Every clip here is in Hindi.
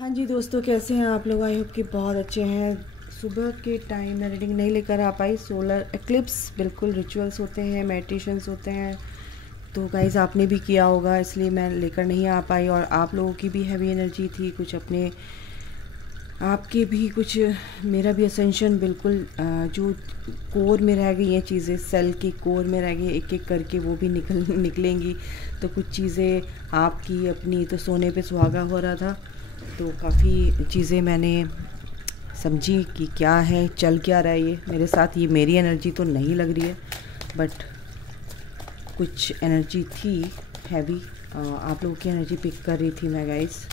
हाँ जी दोस्तों, कैसे हैं आप लोग? आई होप कि बहुत अच्छे हैं। सुबह के टाइम में रीडिंग नहीं लेकर आ पाई। सोलर एक्लिप्स बिल्कुल रिचुअल्स होते हैं, मेडिटेशंस होते हैं, तो गाइज़ आपने भी किया होगा, इसलिए मैं लेकर नहीं आ पाई। और आप लोगों की भी हैवी एनर्जी थी, कुछ अपने आपके भी कुछ, मेरा भी असेंशन बिल्कुल जो कोर में रह गई हैं चीज़ें, सेल के कोर में रह गई, एक एक करके वो भी निकलेंगी। तो कुछ चीज़ें आपकी अपनी, तो सोने पे सुहागा हो रहा था, तो काफ़ी चीज़ें मैंने समझी कि क्या है, चल क्या रहा है ये मेरे साथ। ये मेरी एनर्जी तो नहीं लग रही है, बट कुछ एनर्जी थी हैवी। आप लोगों की एनर्जी पिक कर रही थी मैं गाइस।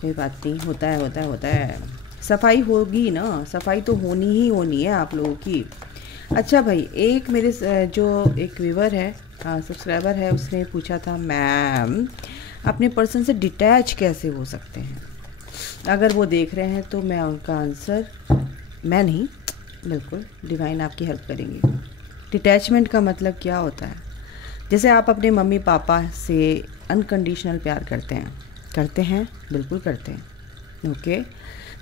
कोई बात नहीं, होता है। सफाई होगी ना, सफाई तो होनी ही होनी है आप लोगों की। अच्छा भाई, एक मेरे जो एक व्यूवर है, सब्सक्राइबर है, उसने पूछा था मैम अपने पर्सन से डिटैच कैसे हो सकते हैं। अगर वो देख रहे हैं तो मैं उनका आंसर, मैं नहीं, बिल्कुल डिवाइन आपकी हेल्प करेंगी। डिटैचमेंट का मतलब क्या होता है? जैसे आप अपने मम्मी पापा से अनकंडीशनल प्यार करते हैं, बिल्कुल करते हैं, ओके।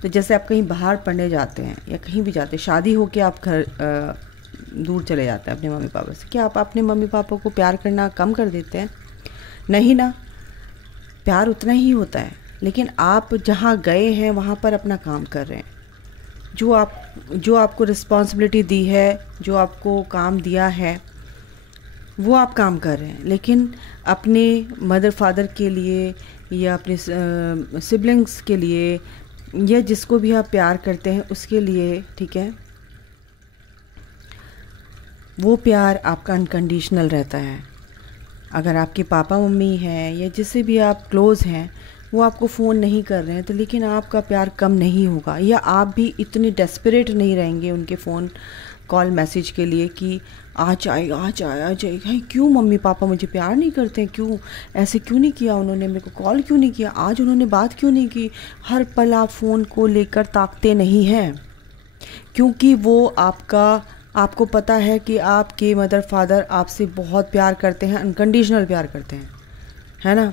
तो जैसे आप कहीं बाहर पढ़ने जाते हैं या कहीं भी जाते हैं, शादी हो के आप घर दूर चले जाते हैं अपने मम्मी पापा से, क्या आप अपने मम्मी पापा को प्यार करना कम कर देते हैं? नहीं ना, प्यार उतना ही होता है। लेकिन आप जहाँ गए हैं वहाँ पर अपना काम कर रहे हैं, जो आपको रिस्पॉन्सिबिलिटी दी है, जो आपको काम दिया है, वो आप काम कर रहे हैं। लेकिन अपने मदर फादर के लिए या अपने सिबलिंग्स के लिए या जिसको भी आप प्यार करते हैं उसके लिए, ठीक है, वो प्यार आपका अनकंडीशनल रहता है। अगर आपके पापा मम्मी हैं या जिससे भी आप क्लोज़ हैं, वो आपको फ़ोन नहीं कर रहे हैं, तो लेकिन आपका प्यार कम नहीं होगा, या आप भी इतने डेस्परेट नहीं रहेंगे उनके फ़ोन कॉल मैसेज के लिए कि आ जाएगा। क्यों मम्मी पापा मुझे प्यार नहीं करते हैं? क्यों ऐसे, क्यों नहीं किया उन्होंने मेरे को कॉल, क्यों नहीं किया आज, उन्होंने बात क्यों नहीं की? हर पल आप फ़ोन को लेकर ताकते नहीं हैं, क्योंकि वो आपको पता है कि आपके मदर फादर आपसे बहुत प्यार करते हैं, अनकंडीशनल प्यार करते हैं, है ना।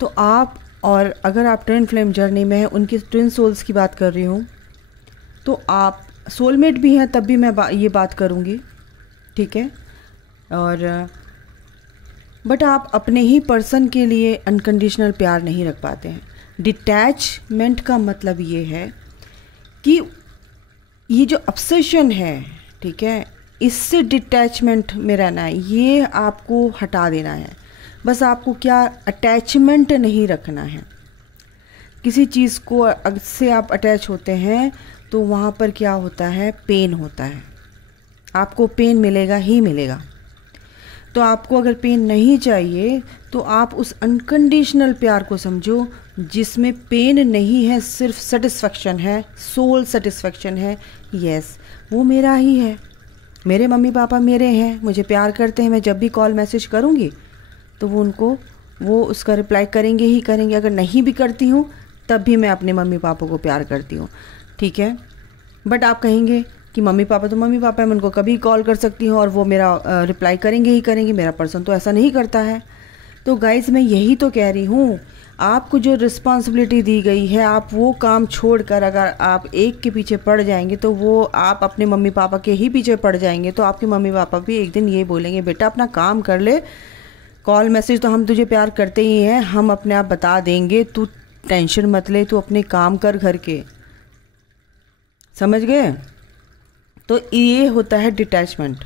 तो आप, और अगर आप ट्विन फ्लेम जर्नी में हैं, उनकी ट्विन सोल्स की बात कर रही हूँ, तो आप सोलमेट भी हैं, तब भी मैं ये बात करूँगी, ठीक है। और बट आप अपने ही पर्सन के लिए अनकंडीशनल प्यार नहीं रख पाते हैं। डिटैचमेंट का मतलब ये है कि ये जो ऑब्सेशन है, ठीक है, इससे डिटैचमेंट में रहना है, ये आपको हटा देना है। बस आपको क्या, अटैचमेंट नहीं रखना है किसी चीज़ को। से आप अटैच होते हैं तो वहाँ पर क्या होता है, पेन होता है, आपको पेन मिलेगा ही मिलेगा। तो आपको अगर पेन नहीं चाहिए तो आप उस अनकंडीशनल प्यार को समझो जिसमें पेन नहीं है, सिर्फ सेटिस्फेक्शन है, सोल सेटिस्फेक्शन है। यस, वो मेरा ही है, मेरे मम्मी पापा मेरे हैं, मुझे प्यार करते हैं। मैं जब भी कॉल मैसेज करूँगी तो वो उसका रिप्लाई करेंगे ही करेंगे। अगर नहीं भी करती हूँ तब भी मैं अपने मम्मी पापा को प्यार करती हूँ, ठीक है। बट आप कहेंगे कि मम्मी पापा तो मम्मी पापा है, मैं उनको कभी कॉल कर सकती हूँ और वो मेरा रिप्लाई करेंगे ही करेंगे। मेरा पर्सन तो ऐसा नहीं करता है। तो गाइज़, मैं यही तो कह रही हूँ, आपको जो रिस्पॉन्सिबिलिटी दी गई है, आप वो काम छोड़कर अगर आप एक के पीछे पड़ जाएंगे तो वो आप अपने मम्मी पापा के ही पीछे पड़ जाएंगे। तो आपके मम्मी पापा भी एक दिन ये बोलेंगे, बेटा अपना काम कर ले, कॉल मैसेज तो हम तुझे प्यार करते ही हैं, हम अपने आप बता देंगे, तू टेंशन मत ले, तू अपने काम कर घर के। समझ गए? तो ये होता है डिटैचमेंट।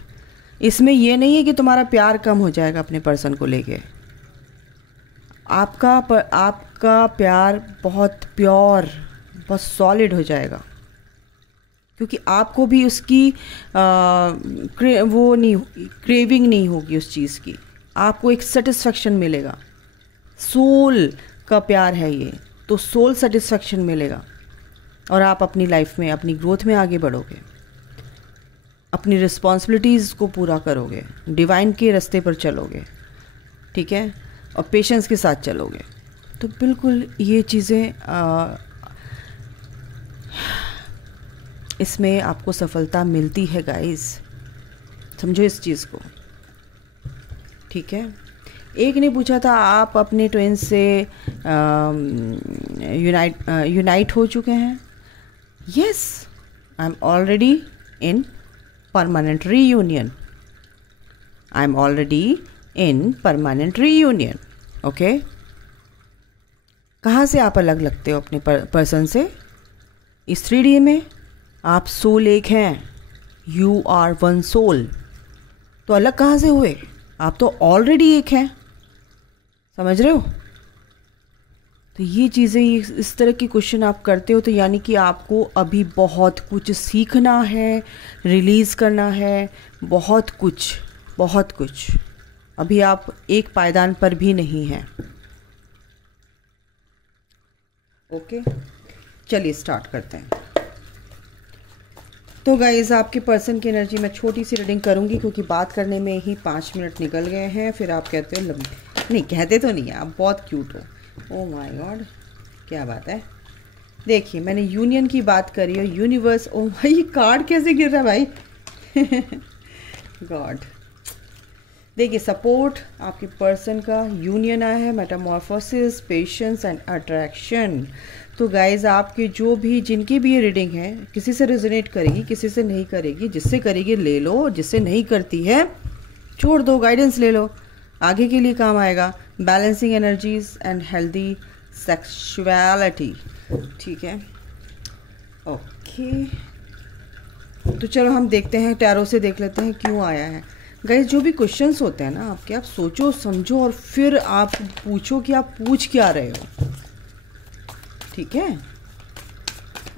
इसमें ये नहीं है कि तुम्हारा प्यार कम हो जाएगा अपने पर्सन को लेके। आपका प्यार बहुत प्योर, बहुत सॉलिड हो जाएगा, क्योंकि आपको भी उसकी वो नहीं होगी, क्रेविंग नहीं होगी उस चीज़ की। आपको एक सेटिस्फेक्शन मिलेगा। सोल का प्यार है ये, तो सोल सेटिस्फेक्शन मिलेगा और आप अपनी लाइफ में, अपनी ग्रोथ में आगे बढ़ोगे, अपनी रिस्पॉन्सिबिलिटीज़ को पूरा करोगे, डिवाइन के रास्ते पर चलोगे, ठीक है, और पेशेंस के साथ चलोगे। तो बिल्कुल ये चीज़ें, इसमें आपको सफलता मिलती है गाइस, समझो इस चीज़ को, ठीक है। एक ने पूछा था आप अपने ट्विंस से यूनाइट हो चुके हैं? Yes, I am already in permanent reunion. I am already in permanent reunion. Okay, कहाँ से आप अलग लगते हो अपने पर्सन से? इस 3D में आप सोल एक हैं, यू आर वन सोल। तो अलग कहाँ से हुए? आप तो ऑलरेडी एक हैं, समझ रहे हो? तो ये चीज़ें, इस तरह की क्वेश्चन आप करते हो तो यानी कि आपको अभी बहुत कुछ सीखना है, रिलीज़ करना है, बहुत कुछ, बहुत कुछ। अभी आप एक पायदान पर भी नहीं हैं। ओके, चलिए स्टार्ट करते हैं। तो गाइज़, आपके पर्सन की एनर्जी मैं छोटी सी रीडिंग करूंगी क्योंकि बात करने में ही 5 मिनट निकल गए हैं। फिर आप कहते हो लंबी, नहीं कहते तो नहीं है, आप बहुत क्यूट हो। ओह माय गॉड, क्या बात है। देखिए, मैंने यूनियन की बात करी है, यूनिवर्स। ओह भाई, ये कार्ड कैसे गिर रहा है भाई गॉड। देखिए, सपोर्ट आपके पर्सन का, यूनियन आया है, मेटामॉर्फोसिस, पेशेंस एंड अट्रैक्शन। तो गाइज, आपके जो भी, जिनकी भी ये रीडिंग है, किसी से रेजोनेट करेगी, किसी से नहीं करेगी। जिससे करेगी ले लो, जिससे नहीं करती है छोड़ दो, गाइडेंस ले लो, आगे के लिए काम आएगा। Balancing energies and healthy sexuality, ठीक है। ओके, तो चलो हम देखते हैं, टैरो से देख लेते हैं क्यों आया है। गाइज, जो भी क्वेश्चंस होते हैं ना आपके, आप सोचो समझो और फिर आप पूछो कि आप पूछ क्या रहे हो, ठीक है।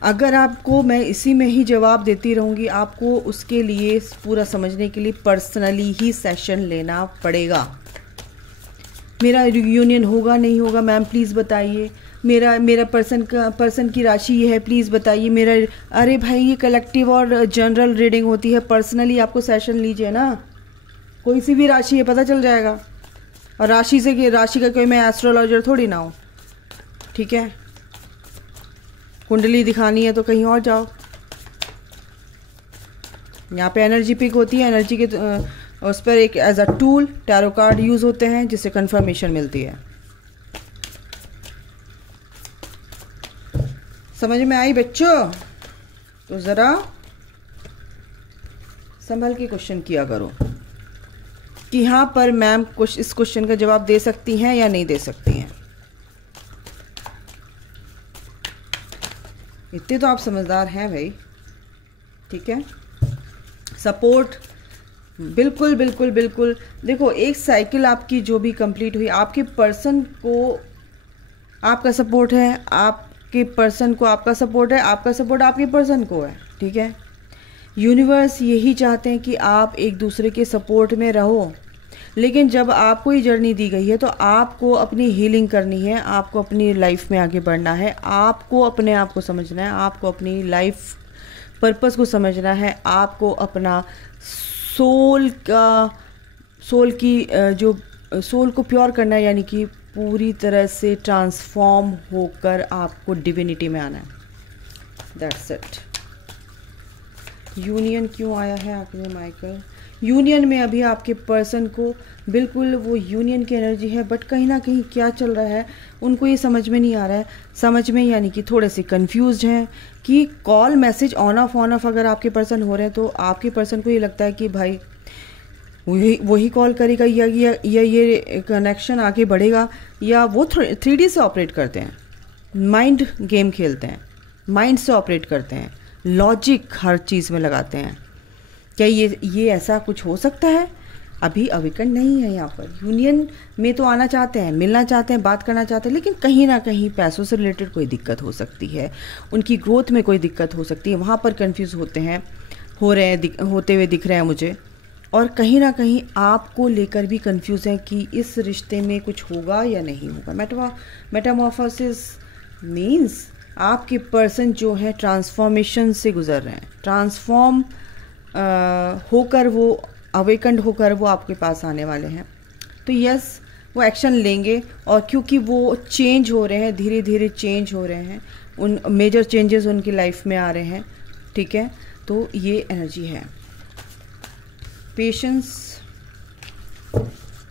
अगर आपको मैं इसी में ही जवाब देती रहूँगी, आपको उसके लिए पूरा समझने के लिए पर्सनली ही सेशन लेना पड़ेगा। मेरा यूनियन होगा नहीं होगा मैम प्लीज़ बताइए, मेरा पर्सन की राशि ये है प्लीज़ बताइए मेरा। अरे भाई, ये कलेक्टिव और जनरल रीडिंग होती है, पर्सनली आपको सेशन लीजिए ना। कोई सी भी राशि है, पता चल जाएगा। और राशि का कोई मैं एस्ट्रोलॉजर थोड़ी ना हूँ, ठीक है। कुंडली दिखानी है तो कहीं और जाओ। यहाँ पे एनर्जी पिक होती है, एनर्जी के उस पर एक as a tool tarot card use होते हैं जिससे कंफर्मेशन मिलती है। समझ में आई बच्चों? तो ज़रा संभल के क्वेश्चन किया करो कि यहाँ पर मैम इस क्वेश्चन का जवाब दे सकती हैं या नहीं दे सकती हैं। इतने तो आप समझदार हैं भाई, ठीक है। सपोर्ट बिल्कुल बिल्कुल बिल्कुल। देखो, एक साइकिल आपकी जो भी कंप्लीट हुई, आपके पर्सन को आपका सपोर्ट है, आपके पर्सन को आपका सपोर्ट है, आपका सपोर्ट आपके पर्सन को है, ठीक है। यूनिवर्स यही चाहते हैं कि आप एक दूसरे के सपोर्ट में रहो। लेकिन जब आपको ये जर्नी दी गई है तो आपको अपनी हीलिंग करनी है, आपको अपनी लाइफ में आगे बढ़ना है, आपको अपने आप को समझना है, आपको अपनी लाइफ पर्पस को समझना है, आपको अपना सोल को प्योर करना है, यानी कि पूरी तरह से ट्रांसफॉर्म होकर आपको डिविनिटी में आना है। That's it. यूनियन क्यों आया है आपने माइकल? यूनियन में अभी आपके पर्सन को बिल्कुल वो यूनियन की एनर्जी है, बट कहीं ना कहीं क्या चल रहा है उनको ये समझ में नहीं आ रहा है। समझ में यानी कि थोड़े से कंफ्यूज्ड हैं कि कॉल मैसेज ऑन ऑफ अगर आपके पर्सन हो रहे हैं तो आपके पर्सन को ये लगता है कि भाई वही कॉल करेगा या ये कनेक्शन आगे बढ़ेगा, या वो 3D से ऑपरेट करते हैं, माइंड गेम खेलते हैं, माइंड से ऑपरेट करते हैं, लॉजिक हर चीज़ में लगाते हैं। क्या ये ऐसा कुछ हो सकता है? अभी अविकन नहीं है यहाँ पर। यूनियन में तो आना चाहते हैं, मिलना चाहते हैं, बात करना चाहते हैं, लेकिन कहीं ना कहीं पैसों से रिलेटेड कोई दिक्कत हो सकती है, उनकी ग्रोथ में कोई दिक्कत हो सकती है, वहाँ पर कंफ्यूज होते हुए दिख रहे हैं मुझे। और कहीं ना कहीं आपको लेकर भी कंफ्यूज हैं कि इस रिश्ते में कुछ होगा या नहीं होगा। मेटामॉर्फोसिस मीन्स आपके पर्सन जो है ट्रांसफॉर्मेशन से गुजर रहे हैं, ट्रांसफॉर्म होकर वो अवेकंड होकर वो आपके पास आने वाले हैं। तो यस, वो एक्शन लेंगे, और क्योंकि वो चेंज हो रहे हैं, धीरे धीरे चेंज हो रहे हैं, उन मेजर चेंजेस उनकी लाइफ में आ रहे हैं, ठीक है। तो ये एनर्जी है। पेशेंस,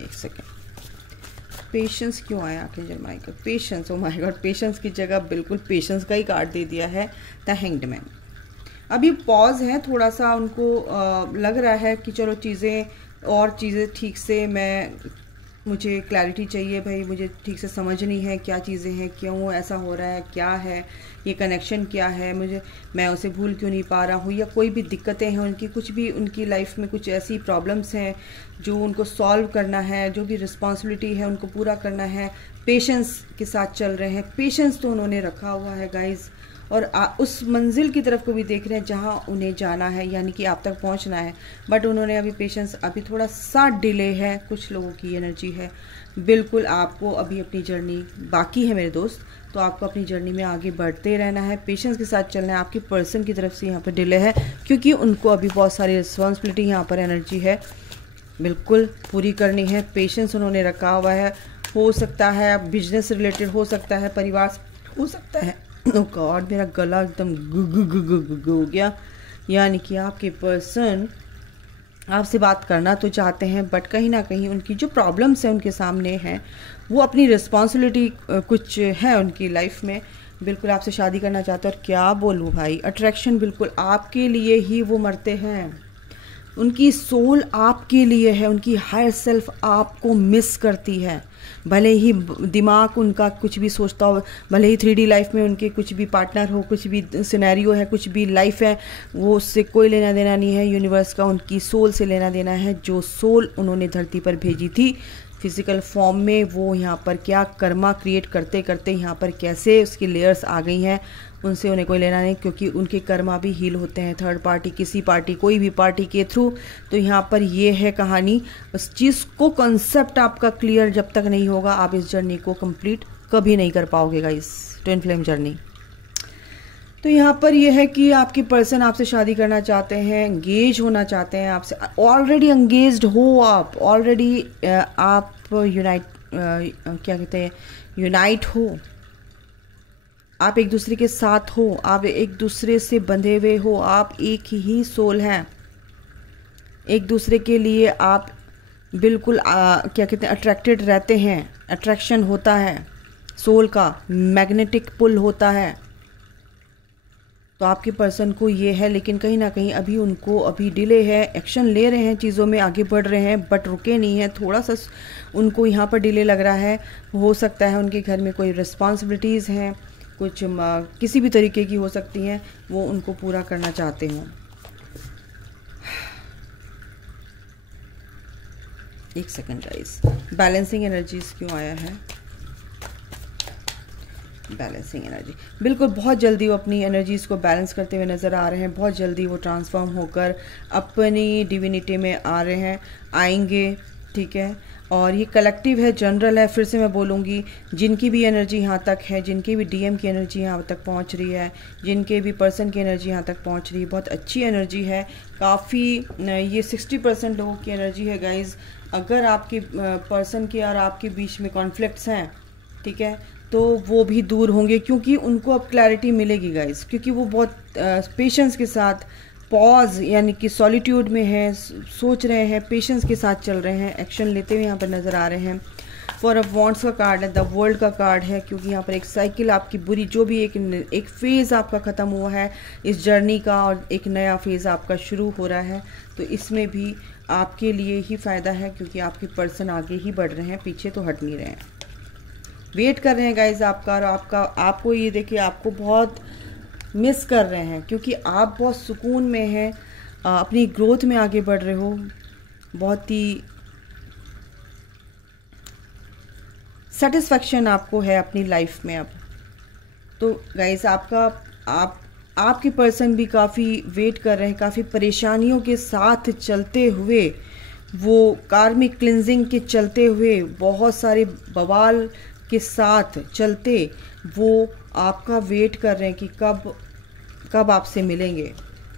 एक सेकेंड, पेशेंस क्यों आया archangel Michael? Patience, O my God, patience की जगह बिल्कुल पेशेंस का ही कार्ड दे दिया है, द हैंग्ड मैन। अभी पॉज है थोड़ा सा, उनको लग रहा है कि चलो चीज़ें ठीक से मुझे क्लैरिटी चाहिए भाई, मुझे ठीक से समझनी है क्या चीज़ें हैं, क्यों ऐसा हो रहा है, क्या है ये कनेक्शन, क्या है, मैं उसे भूल क्यों नहीं पा रहा हूँ, या कोई भी दिक्कतें हैं उनकी, कुछ भी उनकी लाइफ में कुछ ऐसी प्रॉब्लम्स हैं जो उनको सॉल्व करना है, जो भी रिस्पॉन्सिबिलिटी है उनको पूरा करना है। पेशेंस के साथ चल रहे हैं, पेशेंस तो उन्होंने रखा हुआ है गाइज, और उस मंजिल की तरफ को भी देख रहे हैं जहां उन्हें जाना है, यानी कि आप तक पहुंचना है। बट उन्होंने अभी पेशेंस, अभी थोड़ा सा डिले है, कुछ लोगों की एनर्जी है। बिल्कुल आपको अभी अपनी जर्नी बाकी है मेरे दोस्त, तो आपको अपनी जर्नी में आगे बढ़ते रहना है, पेशेंस के साथ चलना है। आपकी पर्सन की तरफ से यहाँ पर डिले है क्योंकि उनको अभी बहुत सारी रिस्पॉन्सिबिलिटी, यहाँ पर एनर्जी है बिल्कुल पूरी करनी है। पेशेंस उन्होंने रखा हुआ है, हो सकता है बिजनेस रिलेटेड, हो सकता है परिवार, हो सकता है ओ गॉड मेरा गला एकदम गु हो गया। यानी कि आपके पर्सन आपसे बात करना तो चाहते हैं, बट कहीं ना कहीं उनकी जो प्रॉब्लम्स हैं उनके सामने हैं, वो अपनी रिस्पॉन्सिबिलिटी कुछ है उनकी लाइफ में, बिल्कुल आपसे शादी करना चाहते हैं। और क्या बोलूँ भाई, अट्रैक्शन बिल्कुल आपके लिए ही वो मरते हैं, उनकी सोल आपके लिए है, उनकी हायर सेल्फ आपको मिस करती है। भले ही दिमाग उनका कुछ भी सोचता हो, भले ही 3D लाइफ में उनके कुछ भी पार्टनर हो, कुछ भी सिनेरियो है, कुछ भी लाइफ है, वो उससे कोई लेना देना नहीं है। यूनिवर्स का उनकी सोल से लेना देना है, जो सोल उन्होंने धरती पर भेजी थी फिजिकल फॉर्म में। वो यहाँ पर क्या कर्मा क्रिएट करते करते यहाँ पर कैसे उसकी लेयर्स आ गई हैं, उनसे उन्हें कोई लेना नहीं, क्योंकि उनके कर्मा भी हील होते हैं थर्ड पार्टी, किसी पार्टी, कोई भी पार्टी के थ्रू। तो यहाँ पर ये है कहानी। उस चीज़ को कॉन्सेप्ट आपका क्लियर जब तक नहीं होगा, आप इस जर्नी को कंप्लीट कभी नहीं कर पाओगे इस ट्विन फ्लेम जर्नी। तो यहाँ पर यह है कि आपकी पर्सन आपसे शादी करना चाहते हैं, एंगेज होना चाहते हैं आपसे, ऑलरेडी एंगेज्ड हो आप, ऑलरेडी आप क्या कहते हैं, यूनाइट हो, आप एक दूसरे के साथ हो, आप एक दूसरे से बंधे हुए हो, आप एक ही सोल हैं, एक दूसरे के लिए आप बिल्कुल क्या कहते हैं, अट्रैक्टेड रहते हैं, अट्रैक्शन होता है, सोल का मैग्नेटिक पुल होता है। तो आपके पर्सन को ये है, लेकिन कहीं ना कहीं अभी उनको अभी डिले है, एक्शन ले रहे हैं, चीज़ों में आगे बढ़ रहे हैं, बट रुके नहीं हैं, थोड़ा सा उनको यहाँ पर डिले लग रहा है। हो सकता है उनके घर में कोई रिस्पॉन्सिबिलिटीज़ हैं, कुछ किसी भी तरीके की हो सकती हैं, वो उनको पूरा करना चाहते हों। एक सेकंड गाइस, बैलेंसिंग एनर्जीज क्यों आया है? बैलेंसिंग एनर्जी, बिल्कुल बहुत जल्दी वो अपनी एनर्जीज़ को बैलेंस करते हुए नज़र आ रहे हैं, बहुत जल्दी वो ट्रांसफॉर्म होकर अपनी डिविनिटी में आ रहे हैं, आएंगे, ठीक है। और ये कलेक्टिव है, जनरल है, फिर से मैं बोलूँगी, जिनकी भी एनर्जी यहाँ तक है, जिनकी भी डीएम की एनर्जी यहाँ तक पहुँच रही है, जिनके भी पर्सन की एनर्जी यहाँ तक पहुँच रही है, बहुत अच्छी एनर्जी है। काफ़ी ये 60% लोगों की एनर्जी है गाइज़। अगर आपके पर्सन के और आपके बीच में कॉन्फ्लिक्ट्स हैं, ठीक है, तो वो भी दूर होंगे, क्योंकि उनको अब क्लैरिटी मिलेगी गाइज़, क्योंकि वो बहुत पेशेंस के साथ पॉज यानी कि सॉलिट्यूड में है, सोच रहे हैं, पेशेंस के साथ चल रहे हैं, एक्शन लेते हुए यहाँ पर नज़र आ रहे हैं। फॉर ऑफ वॉन्ट्स का कार्ड है, द वर्ल्ड का कार्ड है, क्योंकि यहाँ पर एक साइकिल आपकी बुरी, जो भी एक फेज़ आपका ख़त्म हुआ है इस जर्नी का, और एक नया फेज़ आपका शुरू हो रहा है। तो इसमें भी आपके लिए ही फ़ायदा है, क्योंकि आपके पर्सन आगे ही बढ़ रहे हैं, पीछे तो हट नहीं रहे हैं, वेट कर रहे हैं गाइज आपका। और आपको ये देखिए, आपको बहुत मिस कर रहे हैं, क्योंकि आप बहुत सुकून में हैं, अपनी ग्रोथ में आगे बढ़ रहे हो, बहुत ही सेटिस्फैक्शन आपको है अपनी लाइफ में अब। तो गाइस आपके पर्सन भी काफ़ी वेट कर रहे हैं, काफ़ी परेशानियों के साथ चलते हुए, वो कार्मिक क्लिनजिंग के चलते हुए, बहुत सारे बवाल के साथ चलते, वो आपका वेट कर रहे हैं कि कब आपसे मिलेंगे,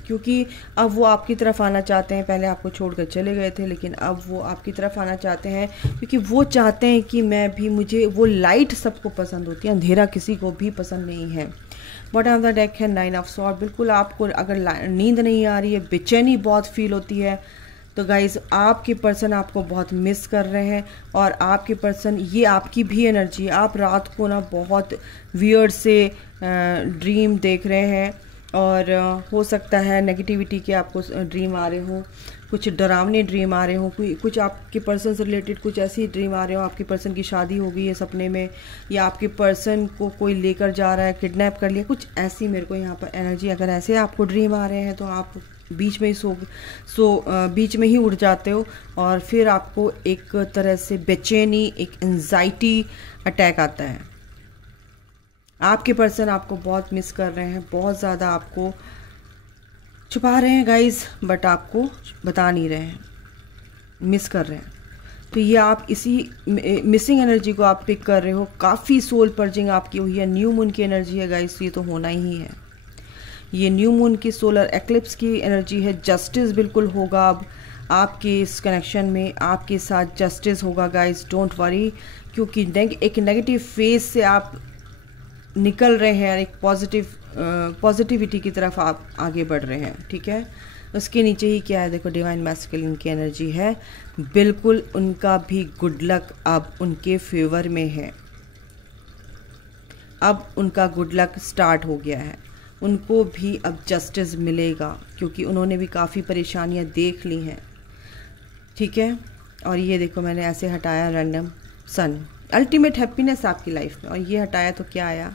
क्योंकि अब वो आपकी तरफ आना चाहते हैं। पहले आपको छोड़कर चले गए थे, लेकिन अब वो आपकी तरफ आना चाहते हैं, क्योंकि वो चाहते हैं कि मुझे वो लाइट सबको पसंद होती है, अंधेरा किसी को भी पसंद नहीं है। बॉटम ऑफ द डेक है 9 ऑफ स्वॉर्ड। बिल्कुल आपको अगर नींद नहीं आ रही है, बेचैनी बहुत फील होती है, तो गाइज आपके पर्सन आपको बहुत मिस कर रहे हैं, और आपके पर्सन, ये आपकी भी एनर्जी, आप रात को ना बहुत वियर्ड से ड्रीम देख रहे हैं, और हो सकता है नेगेटिविटी के आपको ड्रीम आ रहे हो, कुछ डरावने ड्रीम आ रहे हो, कुछ आपके पर्सन से रिलेटेड कुछ ऐसी ड्रीम आ रहे हो, आपके पर्सन की शादी हो गई है सपने में, या आपके पर्सन को कोई लेकर जा रहा है, किडनैप कर लिया, कुछ ऐसी मेरे को यहाँ पर एनर्जी। अगर ऐसे आपको ड्रीम आ रहे हैं तो आप बीच में ही बीच में ही उड़ जाते हो, और फिर आपको एक तरह से बेचैनी, एक एंजाइटी अटैक आता है। आपके पर्सन आपको बहुत मिस कर रहे हैं, बहुत ज़्यादा आपको छुपा रहे हैं गाइज, बट आपको बता नहीं रहे हैं, मिस कर रहे हैं। तो ये आप इसी मिसिंग एनर्जी को आप पिक कर रहे हो। काफ़ी सोल पर्जिंग आपकी हुई है, न्यू मून की एनर्जी है गाइज, ये तो होना ही है। ये न्यू मून की सोलर एक्लिप्स की एनर्जी है। जस्टिस बिल्कुल होगा अब आपके इस कनेक्शन में, आपके साथ जस्टिस होगा गाइज, डोंट वरी, क्योंकि एक नेगेटिव फेज से आप निकल रहे हैं, एक पॉजिटिविटी की तरफ आप आगे बढ़ रहे हैं, ठीक है। उसके नीचे ही क्या है, देखो डिवाइन मैस्कुलिन की एनर्जी है, बिल्कुल उनका भी गुड लक अब उनके फेवर में है। अब उनका गुड लक स्टार्ट हो गया है, उनको भी अब जस्टिस मिलेगा, क्योंकि उन्होंने भी काफ़ी परेशानियां देख ली हैं, ठीक है। और ये देखो मैंने ऐसे हटाया रैंडम सन, अल्टीमेट हैप्पीनेस आपकी लाइफ में, और ये हटाया तो क्या आया,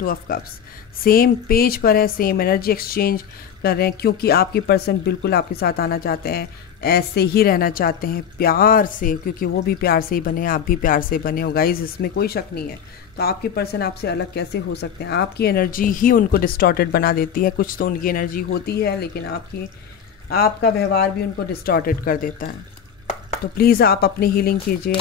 2 ऑफ कप्स। सेम पेज पर है, सेम एनर्जी एक्सचेंज कर रहे हैं, क्योंकि आपके पर्सन बिल्कुल आपके साथ आना चाहते हैं, ऐसे ही रहना चाहते हैं प्यार से, क्योंकि वो भी प्यार से ही बने, आप भी प्यार से बने हो गाइज, इसमें कोई शक नहीं है। तो आपके पर्सन आपसे अलग कैसे हो सकते हैं, आपकी एनर्जी ही उनको डिस्टॉर्टेड बना देती है। कुछ तो उनकी एनर्जी होती है, लेकिन आपका व्यवहार भी उनको डिस्टॉर्टेड कर देता है। तो प्लीज़ आप अपनी हीलिंग कीजिए,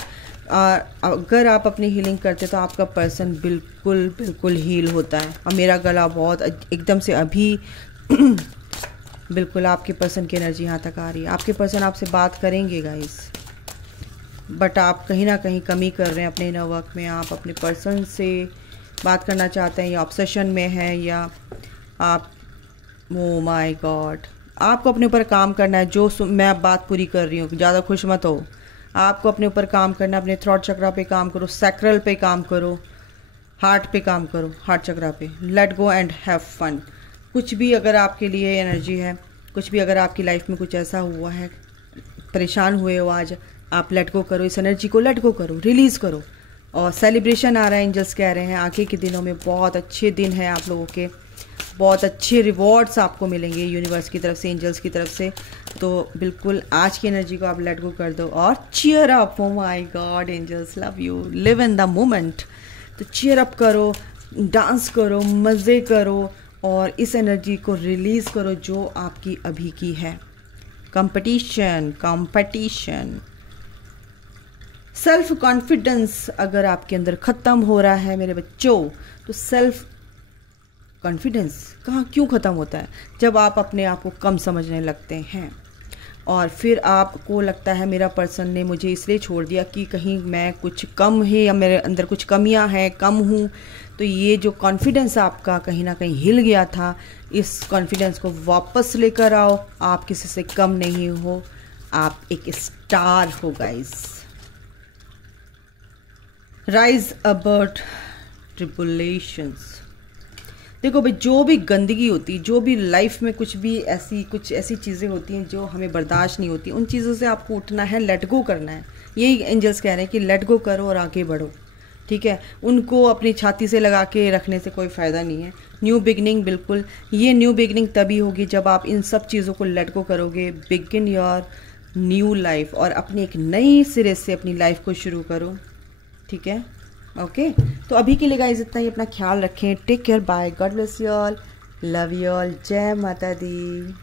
अगर आप अपनी हीलिंग करते तो आपका पर्सन बिल्कुल बिल्कुल हील होता है। और मेरा गला बहुत एकदम से अभी बिल्कुल आपके पर्सन की एनर्जी यहाँ तक आ रही है। आपके पर्सन आपसे बात करेंगे गाइस, बट आप कहीं ना कहीं कमी कर रहे हैं अपने इनर वर्क में। आप अपने पर्सन से बात करना चाहते हैं, या ऑब्सेशन में है, या आप, ओ माय गॉड, आपको अपने ऊपर काम करना है। जो मैं अब बात पूरी कर रही हूँ, ज़्यादा खुश मत हो, आपको अपने ऊपर काम करना है, अपने थ्रॉट चक्रा पे काम करो, सैक्रल पे काम करो, हार्ट पे काम करो, हार्ट चक्रा पे। Let go and have fun. कुछ भी अगर आपके लिए एनर्जी है, कुछ भी अगर आपकी लाइफ में कुछ ऐसा हुआ है, परेशान हुए हो आज, आप लेट गो करो, इस एनर्जी को लेट गो करो, रिलीज़ करो। और सेलिब्रेशन आ रहा है, एंजल्स कह रहे हैं आगे के दिनों में बहुत अच्छे दिन हैं आप लोगों के, बहुत अच्छे रिवॉर्ड्स आपको मिलेंगे यूनिवर्स की तरफ से, एंजल्स की तरफ से। तो बिल्कुल आज की एनर्जी को आप लेट गो कर दो और cheer up. Oh my God, angels love you, live in the moment. तो चीयर अप करो, डांस करो, मज़े करो, और इस एनर्जी को रिलीज़ करो जो आपकी अभी की है। कंपटीशन, सेल्फ कॉन्फिडेंस अगर आपके अंदर ख़त्म हो रहा है मेरे बच्चों, तो सेल्फ कॉन्फिडेंस क्यों ख़त्म होता है? जब आप अपने आप को कम समझने लगते हैं, और फिर आपको लगता है मेरा पर्सन ने मुझे इसलिए छोड़ दिया कि कहीं मैं कुछ कम है, या मेरे अंदर कुछ कमियां हैं, कम हूँ। तो ये जो कॉन्फिडेंस आपका कहीं ना कहीं हिल गया था, इस कॉन्फिडेंस को वापस लेकर आओ। आप किसी से कम नहीं हो, आप एक स्टार हो गाइस। Rise अबर्ट tribulations. देखो भाई, जो भी गंदगी होती है, जो भी लाइफ में कुछ ऐसी चीज़ें होती हैं जो हमें बर्दाश्त नहीं होती, उन चीज़ों से आपको उठना है, लेट गो करना है। यही एंजल्स कह रहे हैं कि लेट गो करो और आगे बढ़ो, ठीक है। उनको अपनी छाती से लगा के रखने से कोई फ़ायदा नहीं है। न्यू बिगनिंग, बिल्कुल ये न्यू बिगनिंग तभी होगी जब आप इन सब चीज़ों को लेट गो करोगे। बिगिन योर न्यू लाइफ, और अपनी एक नई सिरे से अपनी लाइफ को शुरू करो, ठीक है। ओके, तो अभी के लिए गाइस इतना ही। अपना ख्याल रखें, take care, bye, God bless you all, love you all, जय माता दी।